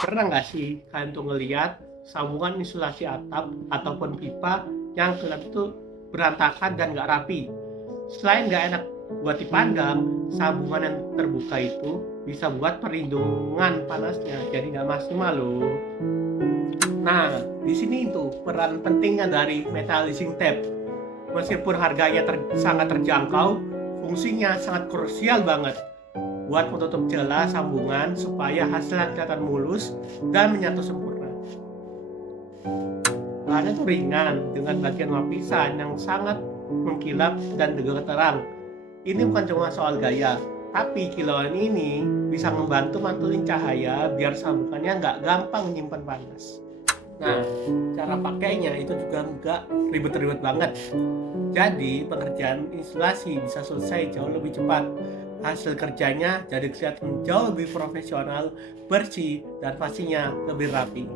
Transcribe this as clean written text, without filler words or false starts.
Pernah nggak sih kalian tuh ngeliat sambungan insulasi atap ataupun pipa yang kelihatan tuh berantakan dan nggak rapi? Selain nggak enak buat dipandang, sambungan yang terbuka itu bisa buat perlindungan panasnya jadi nggak maksimal loh. Nah, di sini itu peran pentingnya dari metal leasing tape. Meskipun harganya sangat terjangkau, fungsinya sangat krusial banget buat menutup celah sambungan supaya hasilnya kelihatan mulus dan menyatu sempurna. Bahannya tuh ringan dengan bagian lapisan yang sangat mengkilap dan juga terang. Ini bukan cuma soal gaya, tapi kilauan ini bisa membantu mantulin cahaya biar sambungannya nggak gampang menyimpan panas. Nah, cara pakainya itu juga nggak ribet-ribet banget. Jadi pekerjaan insulasi bisa selesai jauh lebih cepat. Hasil kerjanya jadi kelihatan jauh lebih profesional, bersih, dan pastinya lebih rapi.